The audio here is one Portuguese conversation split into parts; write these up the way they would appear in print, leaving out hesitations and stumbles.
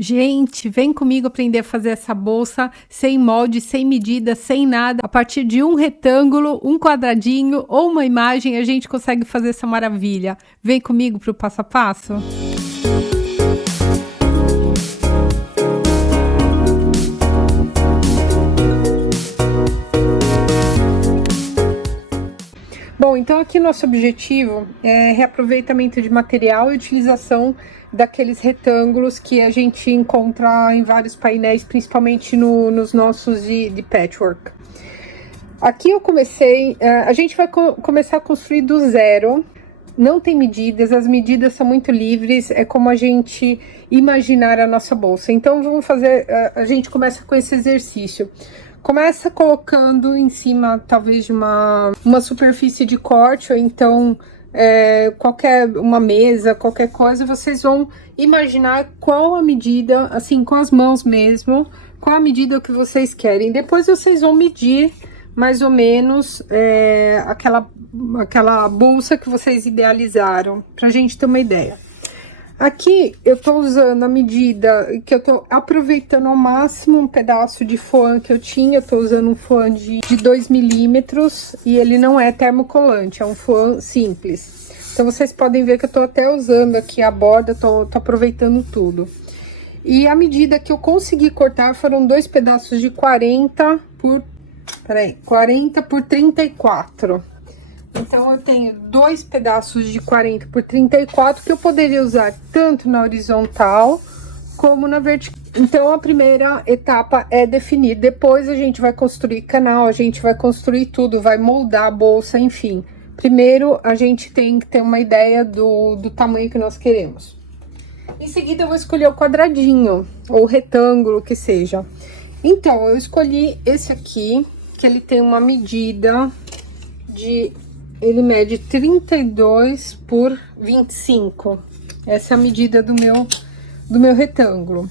Gente, vem comigo aprender a fazer essa bolsa sem molde, sem medida, sem nada. A partir de um retângulo, um quadradinho ou uma imagem, a gente consegue fazer essa maravilha. Vem comigo para o passo a passo? Bom, então aqui nosso objetivo é reaproveitamento de material e utilização daqueles retângulos que a gente encontra em vários painéis, principalmente nos nossos de patchwork. Aqui eu comecei, a gente vai começar a construir do zero, não tem medidas, as medidas são muito livres, é como a gente imaginar a nossa bolsa. Então vamos fazer, a gente começa com esse exercício. Começa colocando em cima, talvez, de uma superfície de corte, ou então uma mesa, qualquer coisa, vocês vão imaginar qual a medida, assim, com as mãos mesmo, qual a medida que vocês querem. Depois vocês vão medir mais ou menos aquela bolsa que vocês idealizaram, pra gente ter uma ideia. Aqui eu tô usando a medida que eu tô aproveitando ao máximo um pedaço de foam que eu tinha. Eu tô usando um foam de 2 milímetros e ele não é termocolante, é um foam simples. Então vocês podem ver que eu tô até usando aqui a borda, tô aproveitando tudo. E a medida que eu consegui cortar foram 2 pedaços de 40 por 34. Então, eu tenho 2 pedaços de 40 por 34 que eu poderia usar tanto na horizontal como na vertical. Então, a primeira etapa é definir. Depois, a gente vai construir canal, a gente vai construir tudo, vai moldar a bolsa, enfim. Primeiro, a gente tem que ter uma ideia do tamanho que nós queremos. Em seguida, eu vou escolher o quadradinho, ou retângulo, que seja. Então, eu escolhi esse aqui, que ele tem uma medida de... Ele mede 32 por 25. Essa é a medida do meu retângulo.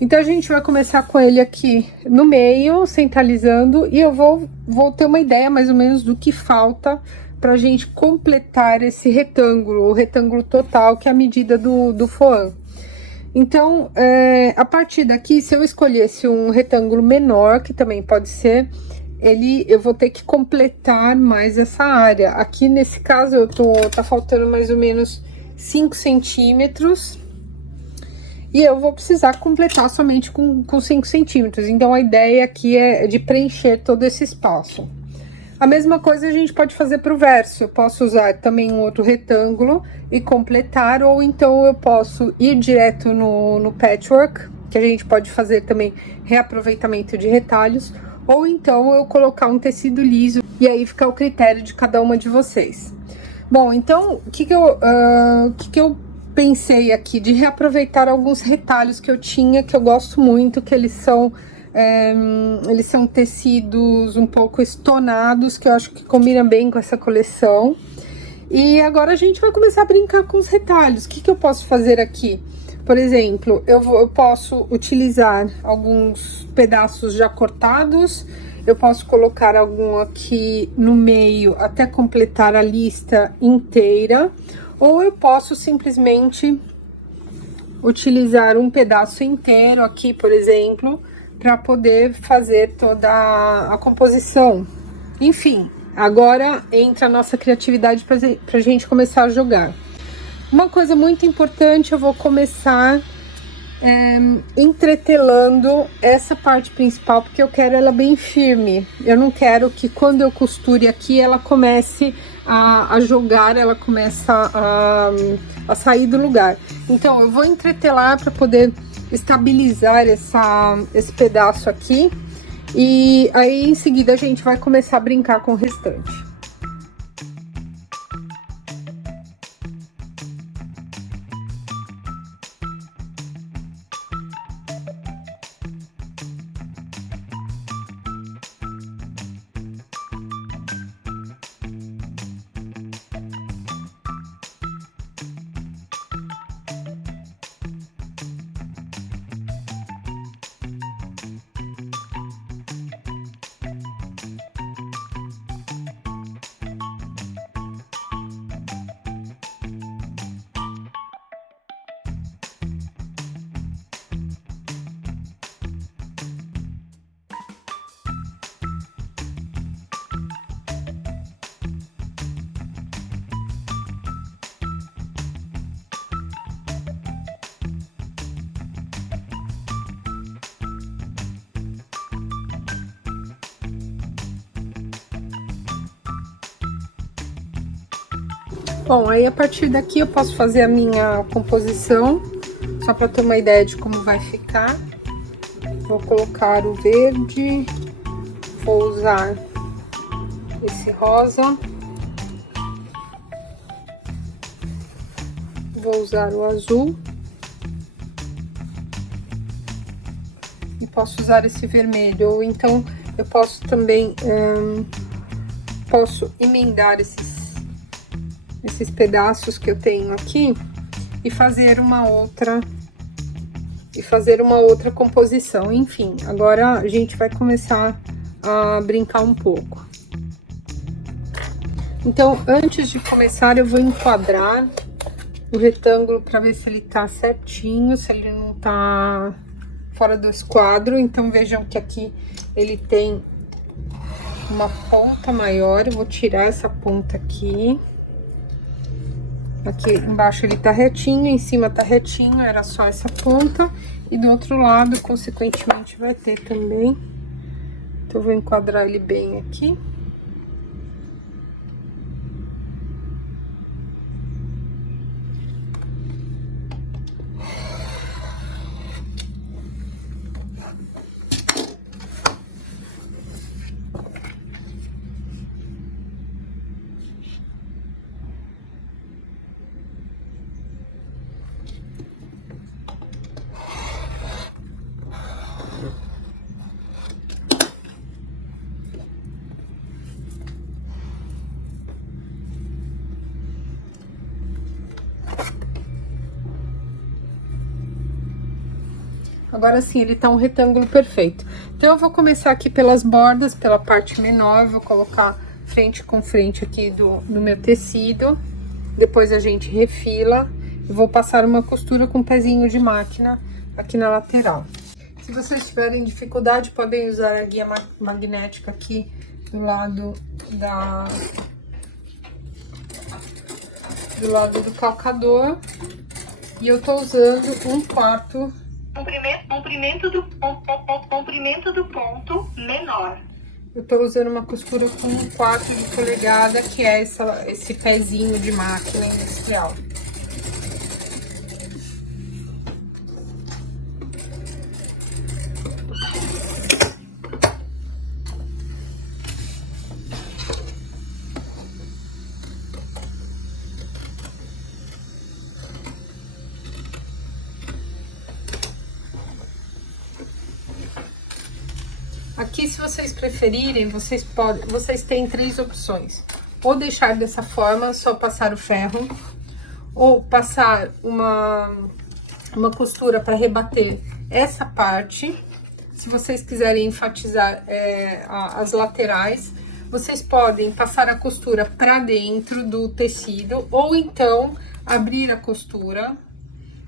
Então, a gente vai começar com ele aqui no meio, centralizando. E eu vou ter uma ideia mais ou menos do que falta pra gente completar esse retângulo, o retângulo total, que é a medida do foam. Então, a partir daqui, se eu escolhesse um retângulo menor, que também pode ser... eu vou ter que completar mais essa área. Aqui nesse caso tá faltando mais ou menos 5 centímetros. E eu vou precisar completar somente com 5 centímetros. Então a ideia aqui é de preencher todo esse espaço. A mesma coisa a gente pode fazer para o verso. Eu posso usar também um outro retângulo e completar. Ou então eu posso ir direto no patchwork, que a gente pode fazer também reaproveitamento de retalhos. Ou então eu colocar um tecido liso e aí fica ao critério de cada uma de vocês. Bom, então o que eu pensei aqui de reaproveitar alguns retalhos que eu tinha, que eu gosto muito, que eles são tecidos um pouco estonados, que eu acho que combina bem com essa coleção. E agora a gente vai começar a brincar com os retalhos. O que eu posso fazer aqui? Por exemplo, eu posso utilizar alguns pedaços já cortados, eu posso colocar algum aqui no meio até completar a lista inteira, ou eu posso simplesmente utilizar um pedaço inteiro aqui, por exemplo, para poder fazer toda a composição. Enfim, agora entra a nossa criatividade para a gente começar a jogar. Uma coisa muito importante, eu vou começar entretelando essa parte principal, porque eu quero ela bem firme. Eu não quero que quando eu costure aqui, ela comece a jogar, ela comece a sair do lugar. Então, eu vou entretelar para poder estabilizar esse pedaço aqui. E aí, em seguida, a gente vai começar a brincar com o restante. Bom, aí a partir daqui eu posso fazer a minha composição, só para ter uma ideia de como vai ficar. Vou colocar o verde, vou usar esse rosa, vou usar o azul e posso usar esse vermelho, ou então eu posso também posso emendar esses pedaços que eu tenho aqui e fazer uma outra composição. Enfim, agora a gente vai começar a brincar um pouco. Então, antes de começar, eu vou enquadrar o retângulo para ver se ele tá certinho, se ele não tá fora do esquadro. Então, vejam que aqui ele tem uma ponta maior. Eu vou tirar essa ponta aqui. Aqui embaixo ele tá retinho, em cima tá retinho, era só essa ponta. E do outro lado, consequentemente, vai ter também. Então, eu vou enquadrar ele bem aqui. Agora sim, ele tá um retângulo perfeito. Então, eu vou começar aqui pelas bordas, pela parte menor, eu vou colocar frente com frente aqui do meu tecido. Depois a gente refila e vou passar uma costura com pezinho de máquina aqui na lateral. Se vocês tiverem dificuldade, podem usar a guia magnética aqui do lado do calcador. E eu tô usando 1/4 comprimento do ponto menor. Eu tô usando uma costura com 1/4 de polegada, que é esse pezinho de máquina industrial. Aqui, se vocês preferirem, vocês têm 3 opções. Ou deixar dessa forma, só passar o ferro, ou passar uma costura para rebater essa parte. Se vocês quiserem enfatizar as laterais, vocês podem passar a costura para dentro do tecido, ou então abrir a costura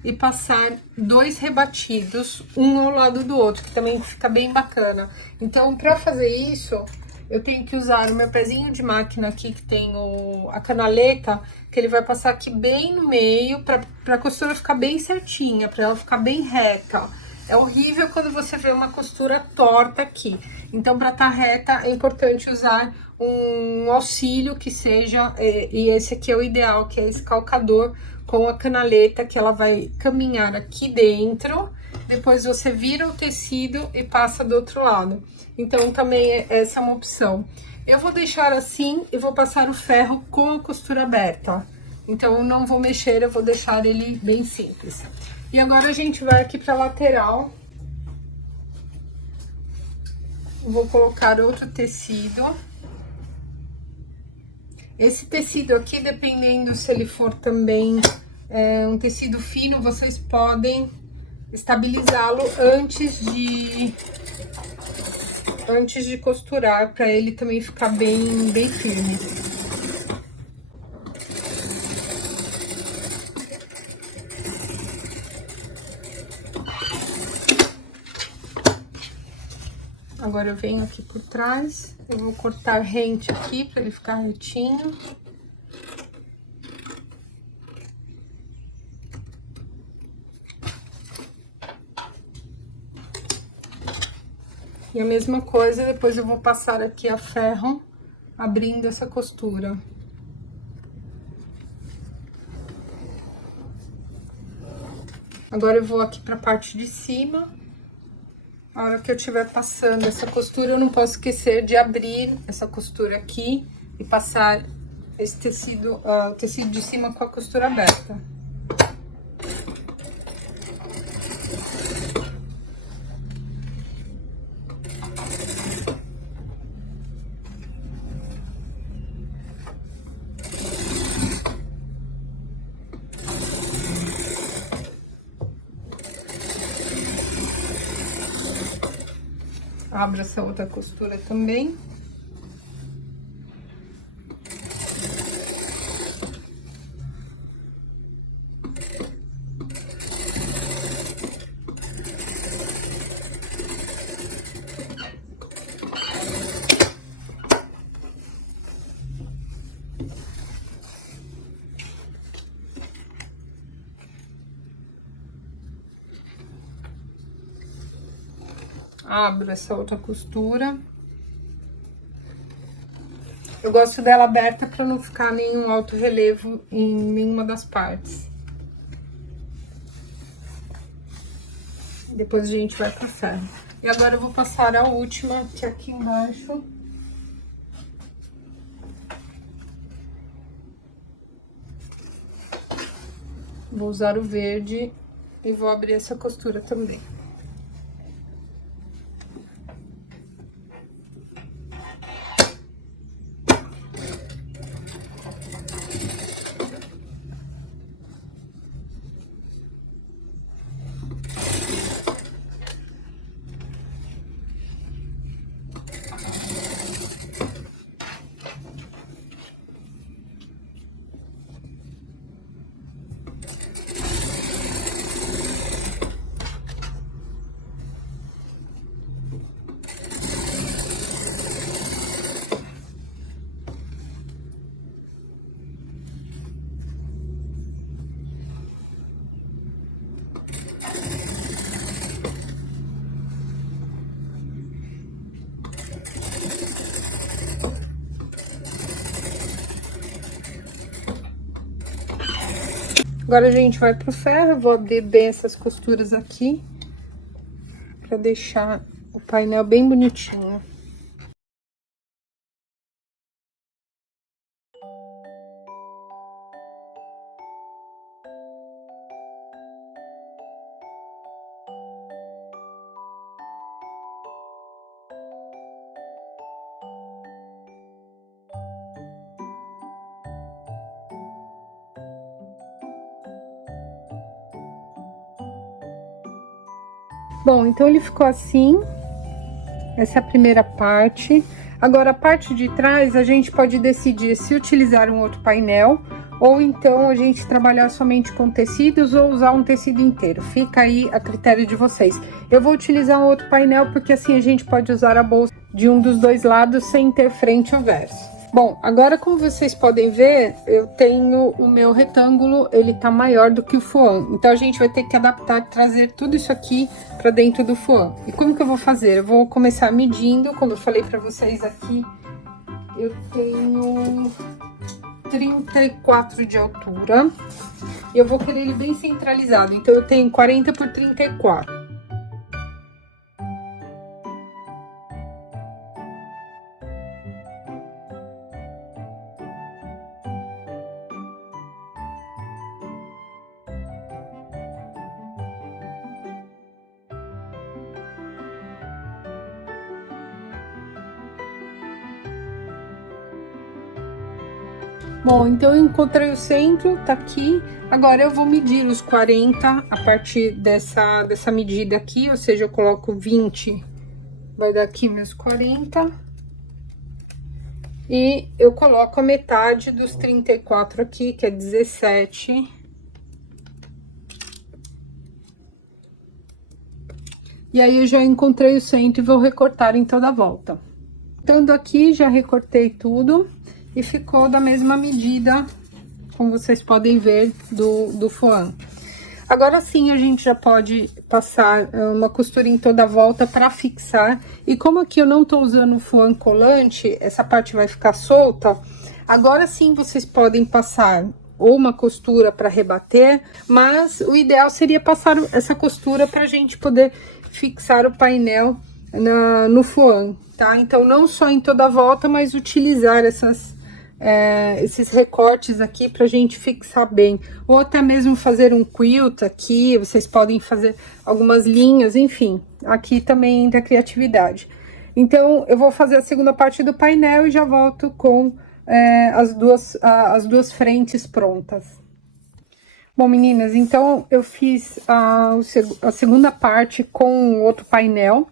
e passar 2 rebatidos, um ao lado do outro, que também fica bem bacana. Então, para fazer isso, eu tenho que usar o meu pezinho de máquina aqui, que tem a canaleta, que ele vai passar aqui bem no meio, para a costura ficar bem certinha, para ela ficar bem reta. É horrível quando você vê uma costura torta aqui. Então, para estar reta, é importante usar um auxílio que seja, e esse aqui é o ideal, que é esse calcador com a canaleta, que ela vai caminhar aqui dentro, depois você vira o tecido e passa do outro lado. Então, também essa é uma opção. Eu vou deixar assim e vou passar o ferro com a costura aberta. Então, eu não vou mexer, eu vou deixar ele bem simples. E agora a gente vai aqui pra lateral. Vou colocar outro tecido. Esse tecido aqui, dependendo se ele for também um tecido fino, vocês podem estabilizá-lo antes de costurar, para ele também ficar bem firme. Agora eu venho aqui por trás, eu vou cortar rente aqui para ele ficar retinho. E a mesma coisa, depois eu vou passar aqui a ferro, abrindo essa costura. Agora eu vou aqui pra parte de cima. A hora que eu estiver passando essa costura, eu não posso esquecer de abrir essa costura aqui e passar esse tecido, o tecido de cima com a costura aberta. Abro essa outra costura também. Abro essa outra costura. Eu gosto dela aberta para não ficar nenhum alto relevo em nenhuma das partes. Depois a gente vai pro ferro. E agora eu vou passar a última, que é aqui embaixo. Vou usar o verde e vou abrir essa costura também. Agora a gente vai pro ferro, eu vou abrir bem essas costuras aqui, pra deixar o painel bem bonitinho. Bom, então ele ficou assim, essa é a primeira parte. Agora, a parte de trás, a gente pode decidir se utilizar um outro painel, ou então a gente trabalhar somente com tecidos ou usar um tecido inteiro. Fica aí a critério de vocês. Eu vou utilizar um outro painel, porque assim a gente pode usar a bolsa de um dos dois lados sem ter frente ou verso. Bom, agora como vocês podem ver, eu tenho o meu retângulo, ele tá maior do que o foam. Então a gente vai ter que adaptar, trazer tudo isso aqui pra dentro do foam. E como que eu vou fazer? Eu vou começar medindo, como eu falei pra vocês aqui, eu tenho 34 de altura. E eu vou querer ele bem centralizado, então eu tenho 40 por 34. Bom, então eu encontrei o centro, tá aqui. Agora eu vou medir os 40 a partir dessa medida aqui, ou seja, eu coloco 20, vai dar aqui meus 40. E eu coloco a metade dos 34 aqui, que é 17. E aí eu já encontrei o centro e vou recortar em toda a volta. Estando aqui, já recortei tudo. E ficou da mesma medida, como vocês podem ver, do foam. Agora sim, a gente já pode passar uma costura em toda a volta para fixar. E como aqui eu não tô usando o foam colante, essa parte vai ficar solta. Agora sim, vocês podem passar ou uma costura para rebater, mas o ideal seria passar essa costura para a gente poder fixar o painel no foam, tá? Então, não só em toda a volta, mas utilizar esses recortes aqui pra gente fixar bem, ou até mesmo fazer um quilt aqui, vocês podem fazer algumas linhas, enfim, aqui também entra a criatividade. Então, eu vou fazer a segunda parte do painel e já volto com as duas frentes prontas. Bom, meninas, então eu fiz a segunda parte com outro painel.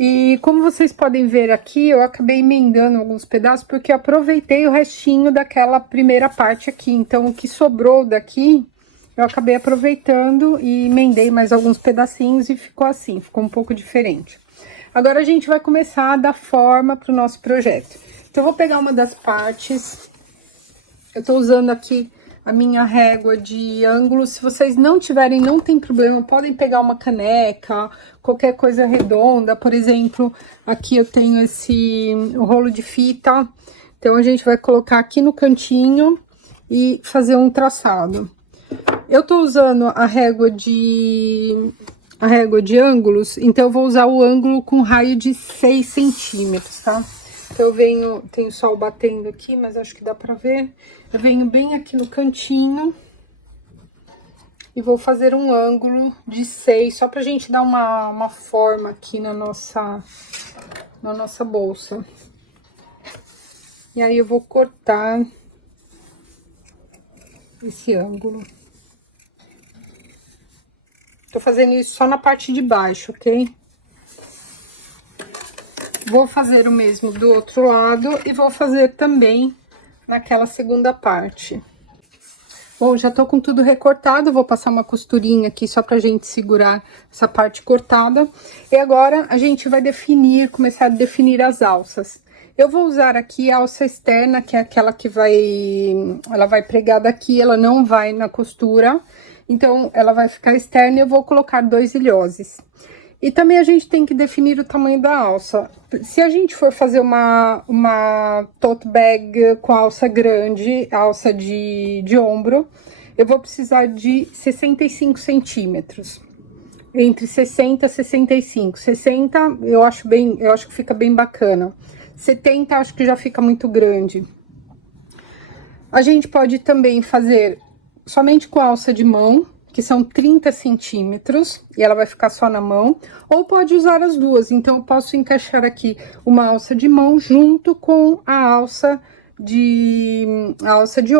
E como vocês podem ver aqui, eu acabei emendando alguns pedaços, porque eu aproveitei o restinho daquela primeira parte aqui. Então, o que sobrou daqui, eu acabei aproveitando e emendei mais alguns pedacinhos e ficou assim, ficou um pouco diferente. Agora, a gente vai começar a dar forma para o nosso projeto. Então, eu vou pegar uma das partes, eu tô usando aqui a minha régua de ângulo. Se vocês não tiverem, não tem problema, podem pegar uma caneca, qualquer coisa redonda. Por exemplo, aqui eu tenho o rolo de fita, então a gente vai colocar aqui no cantinho e fazer um traçado. Eu tô usando a régua de ângulos, então eu vou usar o ângulo com raio de 6 centímetros, tá? Então, tem o sol batendo aqui, mas acho que dá pra ver. Eu venho bem aqui no cantinho e vou fazer um ângulo de 6, só pra gente dar uma forma aqui na nossa bolsa. E aí, eu vou cortar esse ângulo. Tô fazendo isso só na parte de baixo, ok? Vou fazer o mesmo do outro lado e vou fazer também naquela segunda parte. Bom, já tô com tudo recortado, vou passar uma costurinha aqui só pra gente segurar essa parte cortada. E agora a gente vai começar a definir as alças. Eu vou usar aqui a alça externa, que é aquela que ela vai pregar daqui, ela não vai na costura. Então, ela vai ficar externa e eu vou colocar 2 ilhoses. E também a gente tem que definir o tamanho da alça. Se a gente for fazer uma tote bag com alça grande, alça de ombro, eu vou precisar de 65 centímetros. Entre 60 e 65. 60 eu acho que fica bem bacana. 70 acho que já fica muito grande. A gente pode também fazer somente com alça de mão, que são 30 centímetros, e ela vai ficar só na mão, ou pode usar as duas. Então, eu posso encaixar aqui uma alça de mão junto com a alça de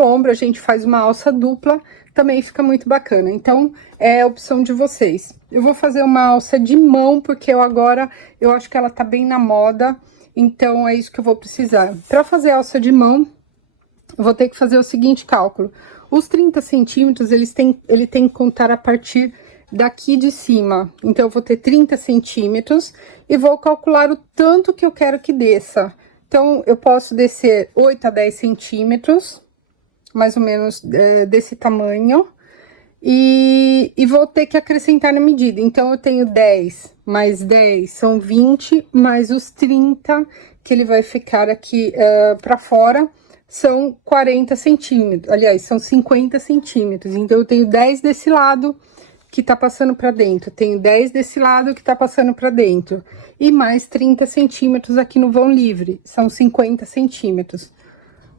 ombro, a gente faz uma alça dupla, também fica muito bacana. Então, é a opção de vocês. Eu vou fazer uma alça de mão, porque eu acho que ela tá bem na moda, então é isso que eu vou precisar. Para fazer a alça de mão, eu vou ter que fazer o seguinte cálculo. Os 30 centímetros, ele tem que contar a partir daqui de cima. Então, eu vou ter 30 centímetros e vou calcular o tanto que eu quero que desça. Então, eu posso descer 8 a 10 centímetros, mais ou menos desse tamanho. E vou ter que acrescentar na medida. Então, eu tenho 10 mais 10 são 20, mais os 30 que ele vai ficar aqui pra fora. São 40 centímetros, aliás, são 50 centímetros. Então, eu tenho 10 desse lado que tá passando pra dentro, tenho 10 desse lado que tá passando pra dentro. E mais 30 centímetros aqui no vão livre, são 50 centímetros.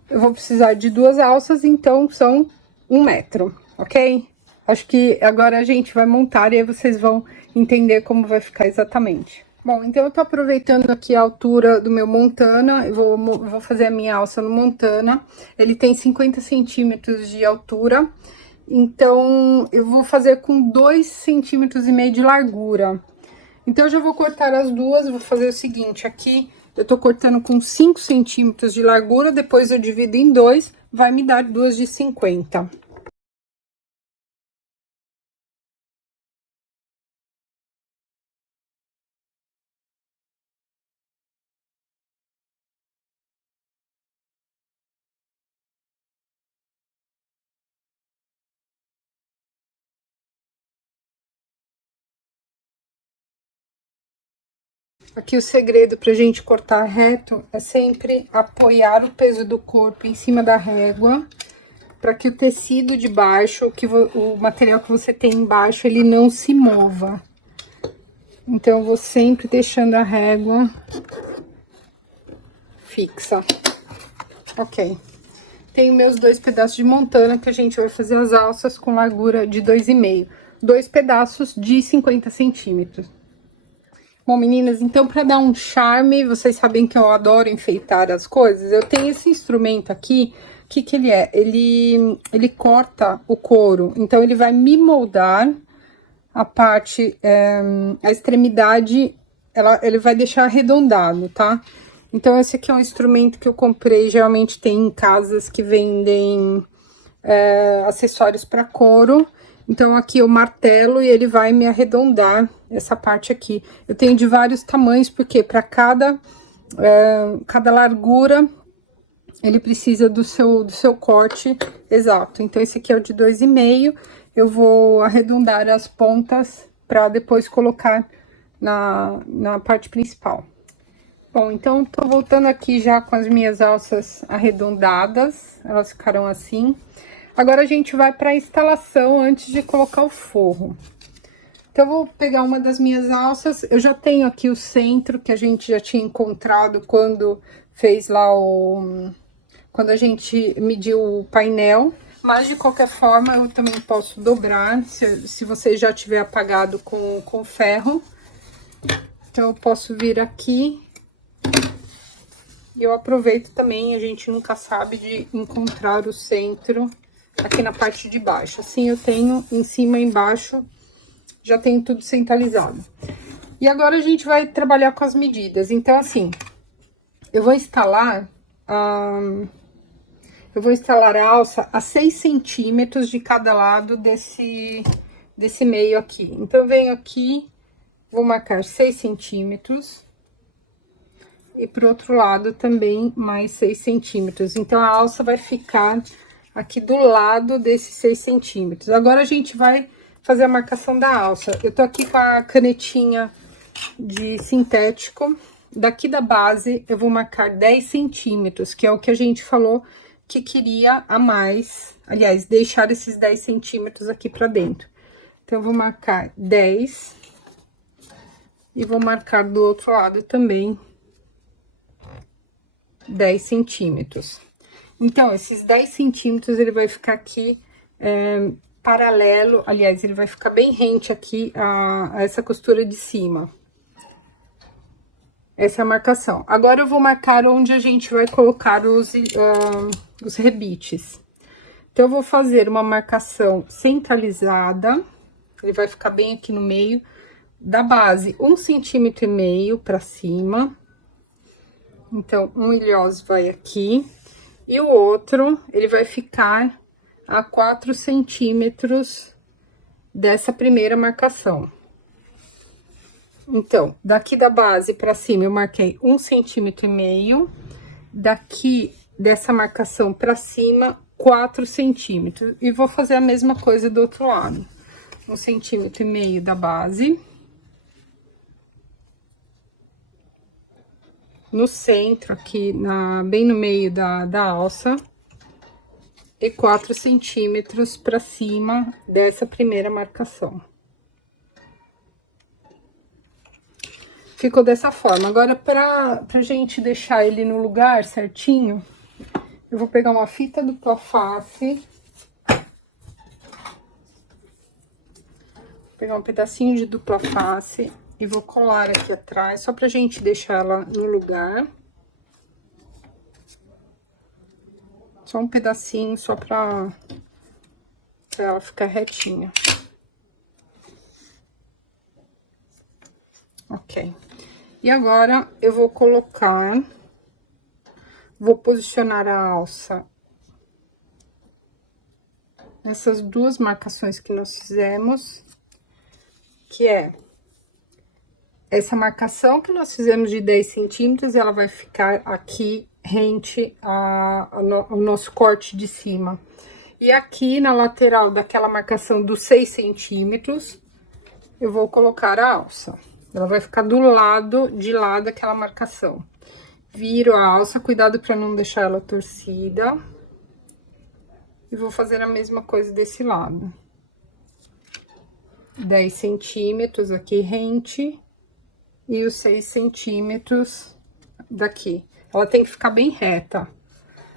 Eu vou precisar de 2 alças, então são 1 metro, ok? Acho que agora a gente vai montar e aí vocês vão entender como vai ficar exatamente. Bom, então eu tô aproveitando aqui a altura do meu montana, eu vou fazer a minha alça no montana. Ele tem 50 centímetros de altura, então eu vou fazer com 2,5 centímetros de largura. Então eu já vou cortar as duas, vou fazer o seguinte, aqui eu tô cortando com 5 centímetros de largura, depois eu divido em 2, vai me dar 2 de 50. Aqui o segredo pra gente cortar reto é sempre apoiar o peso do corpo em cima da régua para que o tecido de baixo, o material que você tem embaixo, ele não se mova. Então, eu vou sempre deixando a régua fixa. Ok. Tenho meus 2 pedaços de montana, que a gente vai fazer as alças com largura de 2,5. 2 pedaços de 50 centímetros. Bom, meninas, então, para dar um charme, vocês sabem que eu adoro enfeitar as coisas. Eu tenho esse instrumento aqui. O que que ele é? Ele corta o couro. Então, ele vai me moldar a parte, a extremidade, ele vai deixar arredondado, tá? Então, esse aqui é um instrumento que eu comprei, geralmente tem em casas que vendem acessórios para couro. Então, aqui eu martelo e ele vai me arredondar essa parte aqui. Eu tenho de vários tamanhos, porque para cada largura, ele precisa do seu corte exato. Então, esse aqui é o de 2,5. Eu vou arredondar as pontas para depois colocar na parte principal. Bom, então, tô voltando aqui já com as minhas alças arredondadas, elas ficaram assim. Agora, a gente vai para a instalação antes de colocar o forro. Então, eu vou pegar uma das minhas alças, eu já tenho aqui o centro, que a gente já tinha encontrado quando fez lá quando a gente mediu o painel. Mas, de qualquer forma, eu também posso dobrar, se você já tiver apagado com ferro. Então, eu posso vir aqui. E eu aproveito também, a gente nunca sabe, de encontrar o centro aqui na parte de baixo. Assim, eu tenho em cima e embaixo, já tenho tudo centralizado. E agora, a gente vai trabalhar com as medidas. Então, assim, eu vou instalar a alça a 6 centímetros de cada lado desse meio aqui. Então, eu venho aqui, vou marcar 6 centímetros. E pro outro lado também mais 6 centímetros. Então, a alça vai ficar aqui do lado desses 6 centímetros. Agora, a gente vai fazer a marcação da alça. Eu tô aqui com a canetinha de sintético. Daqui da base, eu vou marcar 10 centímetros, que é o que a gente falou que queria a mais. Aliás, deixar esses 10 centímetros aqui pra dentro. Então, eu vou marcar 10. E vou marcar do outro lado também 10 centímetros. Então, esses 10 centímetros, ele vai ficar aqui paralelo, aliás, ele vai ficar bem rente aqui a essa costura de cima. Essa é a marcação. Agora, eu vou marcar onde a gente vai colocar os rebites. Então, eu vou fazer uma marcação centralizada, ele vai ficar bem aqui no meio, da base, 1,5 centímetro para cima. Então, um ilhós vai aqui, e o outro, ele vai ficar a 4 centímetros dessa primeira marcação. Então, daqui da base pra cima, eu marquei 1,5 centímetro, daqui dessa marcação pra cima, 4 centímetros. E vou fazer a mesma coisa do outro lado. 1,5 centímetro da base. No centro, aqui, bem no meio da alça, e 4 centímetros pra cima dessa primeira marcação. Ficou dessa forma. Agora, pra gente deixar ele no lugar certinho, eu vou pegar uma fita dupla face, pegar um pedacinho de dupla face e vou colar aqui atrás, só pra gente deixar ela no lugar. Só um pedacinho, só pra ela ficar retinha. Ok. E agora, eu vou posicionar a alça nessas duas marcações que nós fizemos, que é essa marcação que nós fizemos de 10 centímetros, ela vai ficar aqui rente ao nosso corte de cima. E aqui na lateral daquela marcação dos 6 centímetros, eu vou colocar a alça. Ela vai ficar do lado de lá daquela marcação. Viro a alça, cuidado para não deixar ela torcida. E vou fazer a mesma coisa desse lado. 10 centímetros aqui rente e os 6 centímetros daqui. Ela tem que ficar bem reta.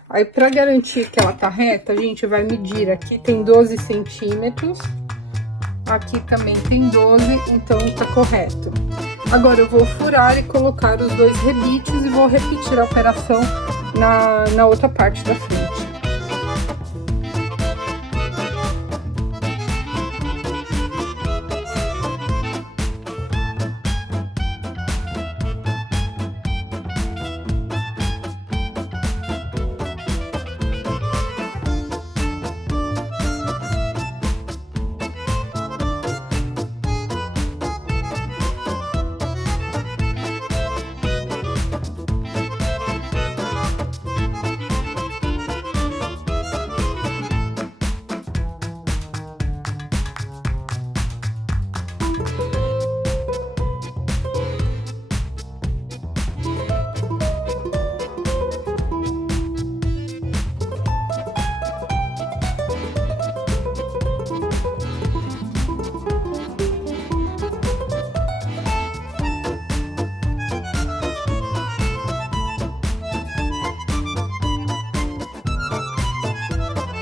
Aí, pra garantir que ela tá reta, a gente vai medir. Aqui tem 12 centímetros. Aqui também tem 12, então tá correto. Agora, eu vou furar e colocar os dois rebites e vou repetir a operação na outra parte da frente.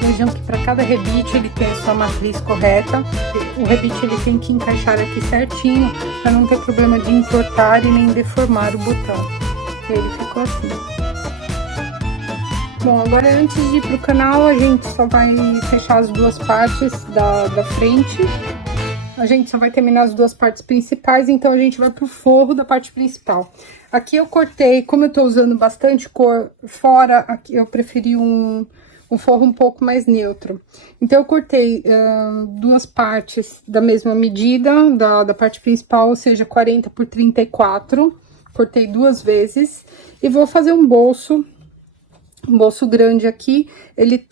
Vejam que para cada rebite ele tem a sua matriz correta. O rebite ele tem que encaixar aqui certinho para não ter problema de entortar e nem deformar o botão. E ele ficou assim. Bom, agora antes de ir pro canal, a gente só vai fechar as duas partes da frente. A gente só vai terminar as duas partes principais, então a gente vai pro forro da parte principal. Aqui eu cortei, como eu tô usando bastante cor fora, aqui eu preferi um forro um pouco mais neutro. Então, eu cortei duas partes da mesma medida, da parte principal, ou seja, 40 por 34. Cortei duas vezes. E vou fazer um bolso grande aqui. Ele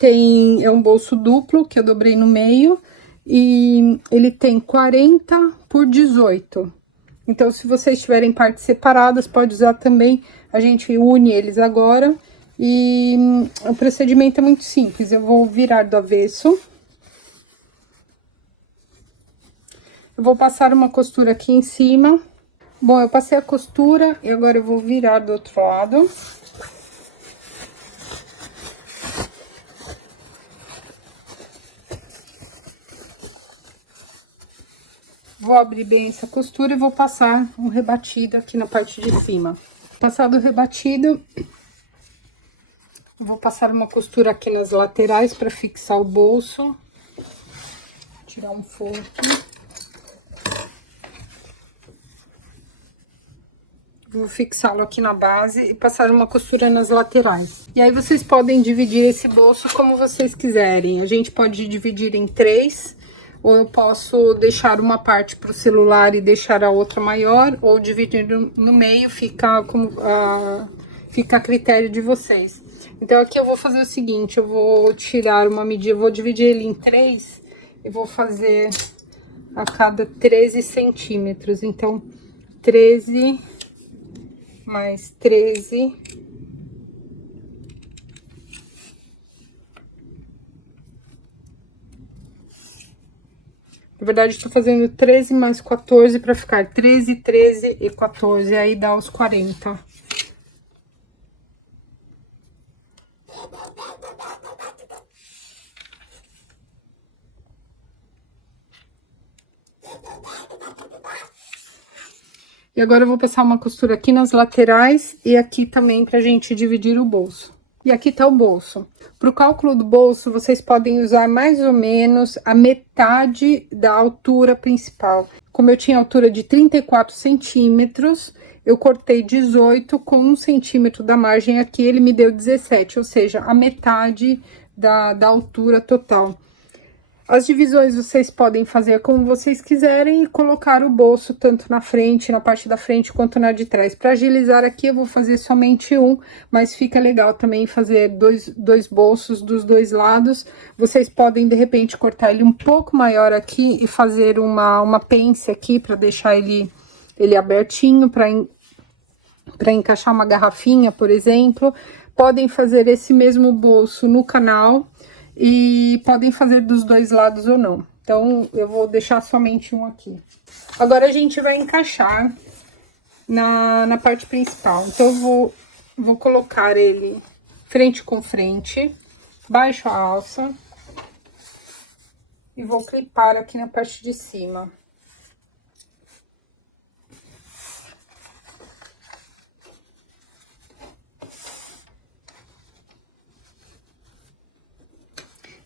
é um bolso duplo, que eu dobrei no meio. E ele tem 40 por 18. Então, se vocês tiverem partes separadas, pode usar também. A gente une eles agora. E o procedimento é muito simples. Eu vou virar do avesso. Eu vou passar uma costura aqui em cima. Bom, eu passei a costura e agora eu vou virar do outro lado. Vou abrir bem essa costura e vou passar um rebatido aqui na parte de cima. Passado o rebatido, vou passar uma costura aqui nas laterais para fixar o bolso. Vou tirar um forro aqui. Vou fixá-lo aqui na base e passar uma costura nas laterais. E aí, vocês podem dividir esse bolso como vocês quiserem. A gente pode dividir em 3, ou eu posso deixar uma parte para o celular e deixar a outra maior, ou dividir no meio, fica a critério de vocês. Então, aqui eu vou fazer o seguinte, eu vou tirar uma medida, eu vou dividir ele em 3 e vou fazer a cada 13 centímetros. Então, 13 mais 13. Na verdade, estou fazendo 13 mais 14 para ficar 13, 13 e 14, aí dá os 40. E agora eu vou passar uma costura aqui nas laterais e aqui também pra gente dividir o bolso. E aqui tá o bolso. Pro cálculo do bolso, vocês podem usar mais ou menos a metade da altura principal. Como eu tinha altura de 34 centímetros, eu cortei 18 com 1 centímetro da margem aqui, ele me deu 17, ou seja, a metade da altura total. As divisões vocês podem fazer como vocês quiserem e colocar o bolso tanto na frente, na parte da frente, quanto na de trás. Para agilizar aqui, eu vou fazer somente um, mas fica legal também fazer dois bolsos dos dois lados. Vocês podem, de repente, cortar ele um pouco maior aqui e fazer uma pence aqui para deixar ele abertinho, para encaixar uma garrafinha, por exemplo. Podem fazer esse mesmo bolso no canal. e podem fazer dos dois lados ou não. Então, eu vou deixar somente um aqui. Agora, a gente vai encaixar na parte principal. Então, eu vou colocar ele frente com frente, baixo a alça, e vou clipar aqui na parte de cima.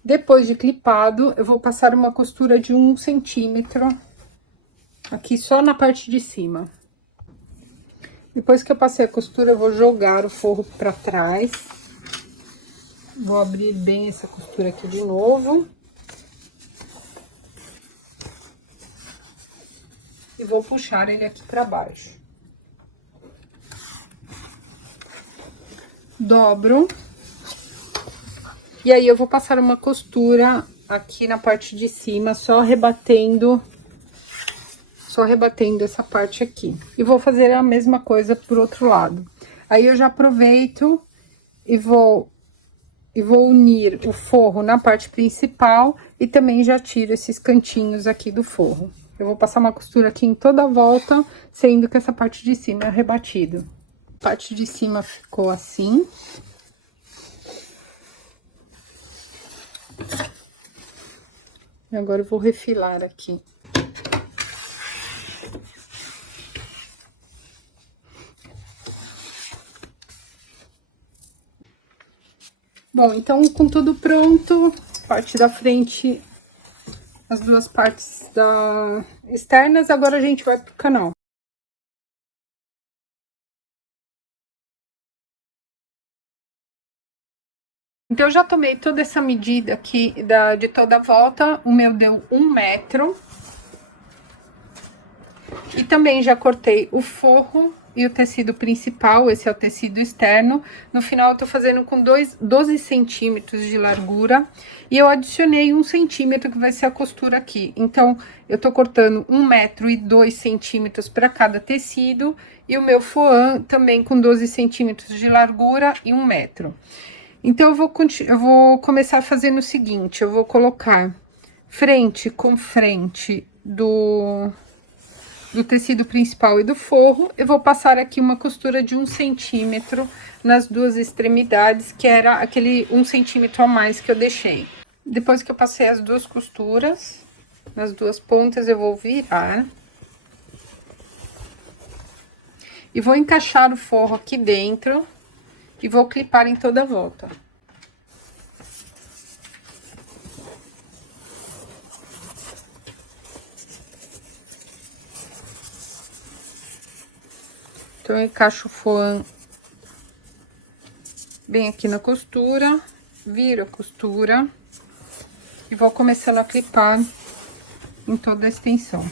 Depois de clipado, eu vou passar uma costura de 1 centímetro aqui só na parte de cima. Depois que eu passei a costura, eu vou jogar o forro pra trás. Vou abrir bem essa costura aqui de novo. E vou puxar ele aqui pra baixo. Dobro. E aí, eu vou passar uma costura aqui na parte de cima, só rebatendo essa parte aqui. E vou fazer a mesma coisa pro outro lado. Aí, eu já aproveito e vou unir o forro na parte principal e também já tiro esses cantinhos aqui do forro. Eu vou passar uma costura aqui em toda a volta, sendo que essa parte de cima é rebatido. A parte de cima ficou assim. E agora eu vou refilar aqui. Bom, então, com tudo pronto, parte da frente, as duas partes externas, agora a gente vai pro canal. Então, eu já tomei toda essa medida aqui de toda a volta, o meu deu 1 metro. E também já cortei o forro e o tecido principal, esse é o tecido externo. No final, eu tô fazendo com 12 centímetros de largura. E eu adicionei 1 centímetro, que vai ser a costura aqui. Então, eu tô cortando 1 metro e 2 centímetros para cada tecido. E o meu foam também com 12 centímetros de largura e 1 metro. Então, eu vou começar fazendo o seguinte, eu vou colocar frente com frente do tecido principal e do forro, eu vou passar aqui uma costura de 1 centímetro nas duas extremidades, que era aquele 1 centímetro a mais que eu deixei. Depois que eu passei as duas costuras, nas duas pontas, eu vou virar. E vou encaixar o forro aqui dentro e vou clipar em toda a volta. Então, eu encaixo o foam bem aqui na costura, viro a costura e vou começando a clipar em toda a extensão.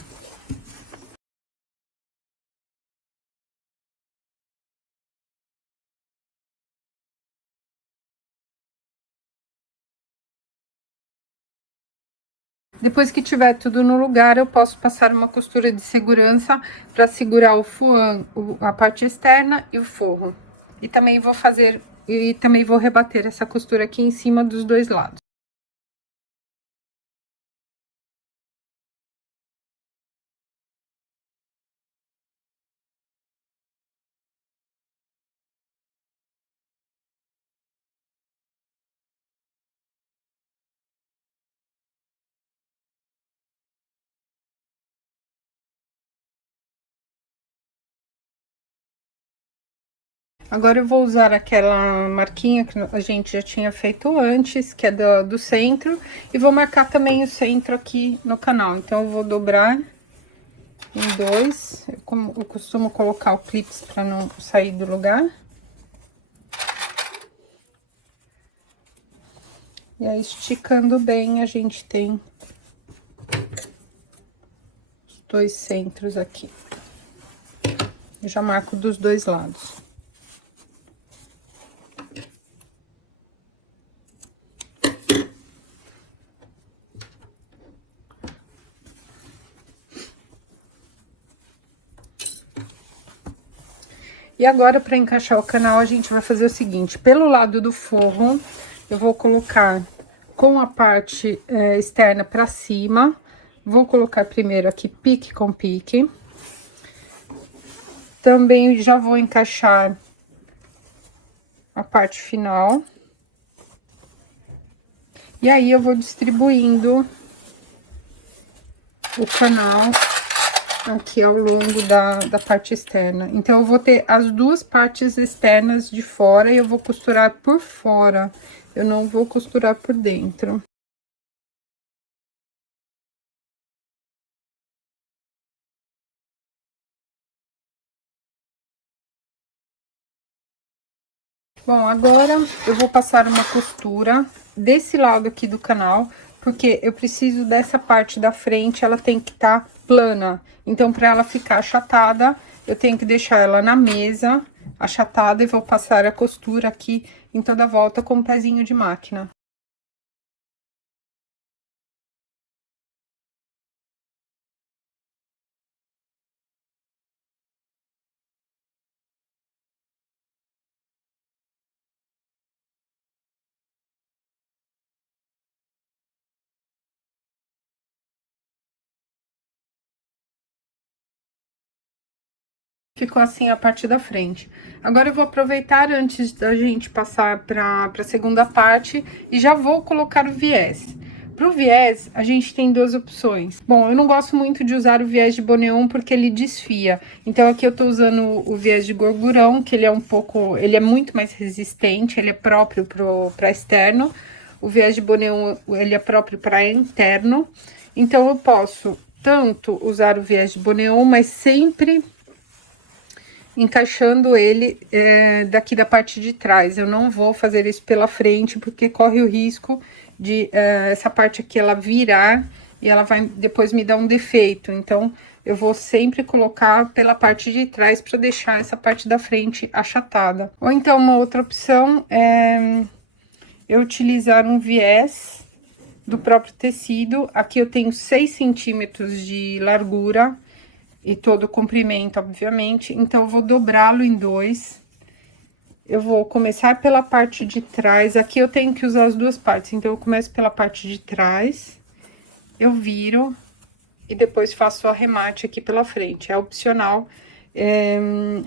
Depois que tiver tudo no lugar, eu posso passar uma costura de segurança para segurar o foam, a parte externa e o forro. E também vou rebater essa costura aqui em cima dos dois lados. Agora, eu vou usar aquela marquinha que a gente já tinha feito antes, que é do centro, e vou marcar também o centro aqui no canal. Então, eu vou dobrar em 2, como eu costumo colocar o clips para não sair do lugar. E aí, esticando bem, a gente tem os dois centros aqui. Eu já marco dos dois lados. E agora, para encaixar o canal, a gente vai fazer o seguinte: pelo lado do forro, eu vou colocar com a parte externa pra cima. Vou colocar primeiro aqui pique com pique. Também já vou encaixar a parte final. E aí, eu vou distribuindo o canal aqui ao longo da parte externa. Então, eu vou ter as duas partes externas de fora e eu vou costurar por fora. Eu não vou costurar por dentro. Bom, agora eu vou passar uma costura desse lado aqui do canal, porque eu preciso dessa parte da frente, ela tem que estar plana. Então, para ela ficar achatada, eu tenho que deixar ela na mesa, achatada, e vou passar a costura aqui em toda a volta com um pezinho de máquina. Ficou assim a parte da frente. Agora eu vou aproveitar antes da gente passar para a segunda parte e já vou colocar o viés. Para o viés, a gente tem duas opções. Bom, eu não gosto muito de usar o viés de Boneon porque ele desfia. Então, aqui eu tô usando o viés de Gorgurão, que ele é muito mais resistente, ele é próprio para externo. O viés de Boneon, ele é próprio para interno. Então, eu posso tanto usar o viés de Boneon, mas sempre encaixando ele daqui da parte de trás. Eu não vou fazer isso pela frente, porque corre o risco de essa parte aqui ela virar e ela vai depois me dar um defeito. Então, eu vou sempre colocar pela parte de trás para deixar essa parte da frente achatada. Ou então, uma outra opção é eu utilizar um viés do próprio tecido. Aqui eu tenho 6 centímetros de largura e todo o comprimento, obviamente. Então, eu vou dobrá-lo em 2. Eu vou começar pela parte de trás. Aqui eu tenho que usar as duas partes. Então, eu começo pela parte de trás. Eu viro. E depois faço o arremate aqui pela frente. É opcional.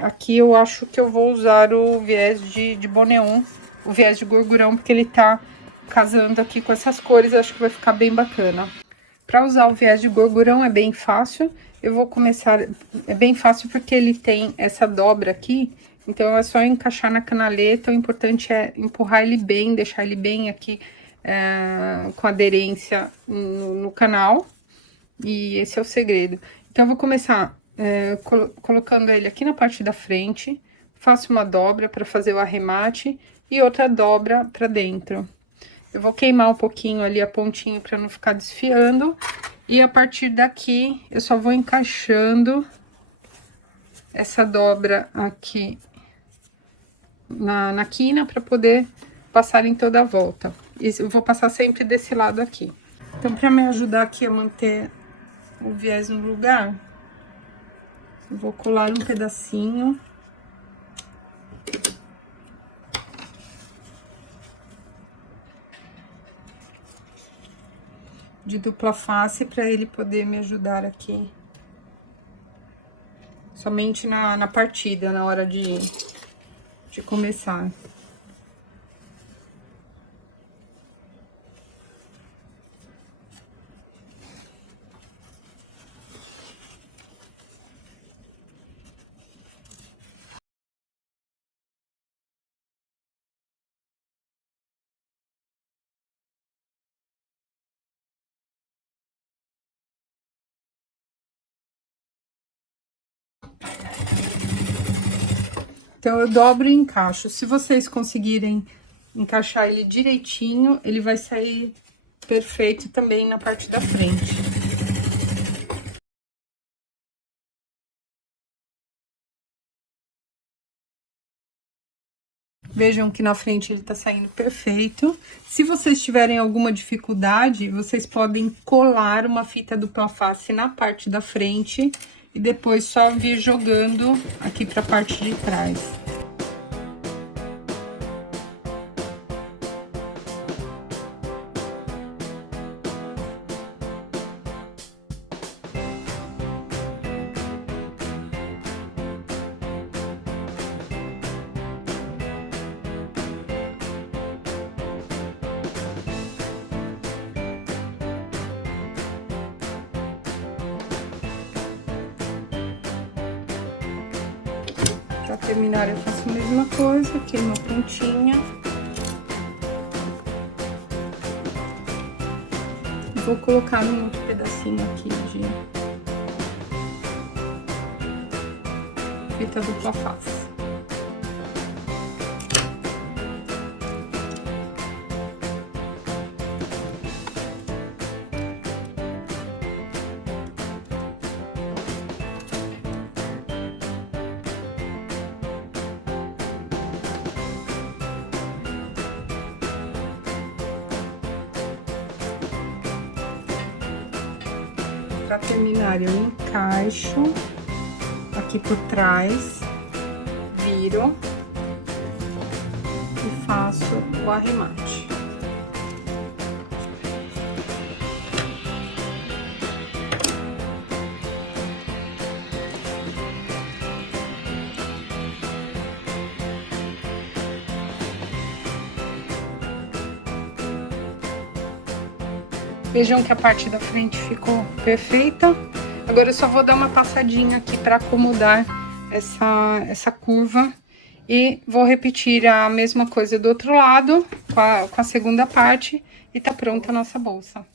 Aqui eu acho que eu vou usar o viés de Boneon. O viés de Gorgurão, porque ele tá casando aqui com essas cores. Acho que vai ficar bem bacana. Para usar o viés de Gorgurão é bem fácil. Eu vou começar... É bem fácil porque ele tem essa dobra aqui. Então, é só encaixar na canaleta. O importante é empurrar ele bem, deixar ele bem aqui com aderência no canal. E esse é o segredo. Então, eu vou começar colocando ele aqui na parte da frente. Faço uma dobra para fazer o arremate e outra dobra para dentro. Eu vou queimar um pouquinho ali a pontinha para não ficar desfiando. E a partir daqui, eu só vou encaixando essa dobra aqui na quina para poder passar em toda a volta. E eu vou passar sempre desse lado aqui. Então, para me ajudar aqui a manter o viés no lugar, eu vou colar um pedacinho. De dupla face para ele poder me ajudar aqui. Somente na partida, na hora de começar. Então, eu dobro e encaixo. Se vocês conseguirem encaixar ele direitinho, ele vai sair perfeito também na parte da frente. Vejam que na frente ele tá saindo perfeito. Se vocês tiverem alguma dificuldade, vocês podem colar uma fita dupla face na parte da frente e depois só vir jogando aqui pra parte de trás. Pra terminar, eu faço a mesma coisa, queimo a pontinha. Vou colocar num outro pedacinho aqui de fita dupla face. Para terminar, eu encaixo aqui por trás, viro e faço o arremate. Vejam que a parte da frente ficou perfeita. Agora eu só vou dar uma passadinha aqui para acomodar essa curva. E vou repetir a mesma coisa do outro lado, com a segunda parte. E tá pronta a nossa bolsa.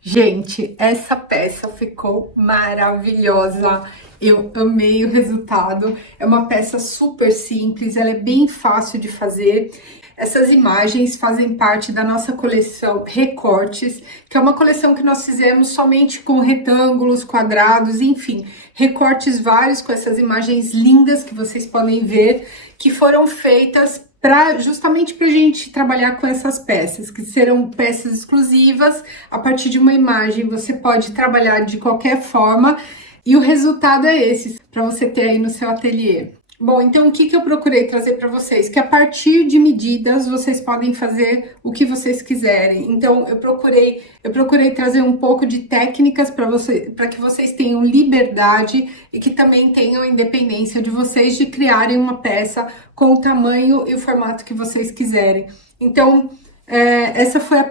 Gente, essa peça ficou maravilhosa. Eu amei o resultado. É uma peça super simples, ela é bem fácil de fazer. Essas imagens fazem parte da nossa coleção Recortes, que é uma coleção que nós fizemos somente com retângulos, quadrados, enfim, recortes vários com essas imagens lindas que vocês podem ver, que foram feitas justamente para a gente trabalhar com essas peças, que serão peças exclusivas. A partir de uma imagem você pode trabalhar de qualquer forma e o resultado é esse, para você ter aí no seu ateliê. Bom, então o que eu procurei trazer para vocês? Que a partir de medidas vocês podem fazer o que vocês quiserem. Então eu procurei trazer um pouco de técnicas para que vocês tenham liberdade e que também tenham independência de vocês de criarem uma peça com o tamanho e o formato que vocês quiserem. Então essa foi a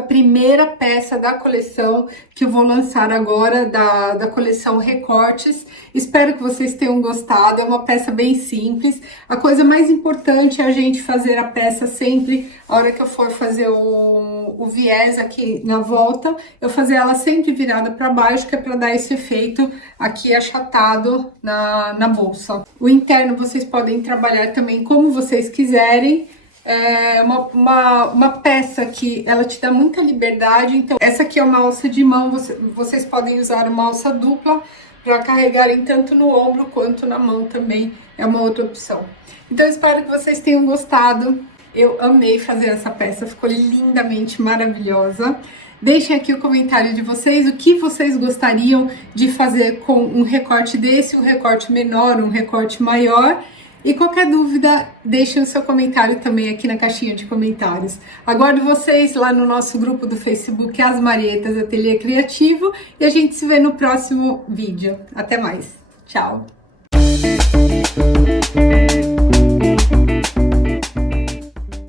primeira peça da coleção que eu vou lançar agora, da coleção Recortes. Espero que vocês tenham gostado, é uma peça bem simples. A coisa mais importante é a gente fazer a peça sempre, a hora que eu for fazer o viés aqui na volta, eu fazer ela sempre virada para baixo, que é para dar esse efeito aqui achatado na bolsa. O interno vocês podem trabalhar também como vocês quiserem. É uma peça que ela te dá muita liberdade. Então essa aqui é uma alça de mão, vocês podem usar uma alça dupla para carregarem tanto no ombro quanto na mão também, é uma outra opção. Então eu espero que vocês tenham gostado, eu amei fazer essa peça, ficou lindamente maravilhosa. Deixem aqui o comentário de vocês, o que vocês gostariam de fazer com um recorte desse, um recorte menor, um recorte maior. E qualquer dúvida, deixem o seu comentário também aqui na caixinha de comentários. Aguardo vocês lá no nosso grupo do Facebook, As Marietas Ateliê Criativo, e a gente se vê no próximo vídeo. Até mais. Tchau!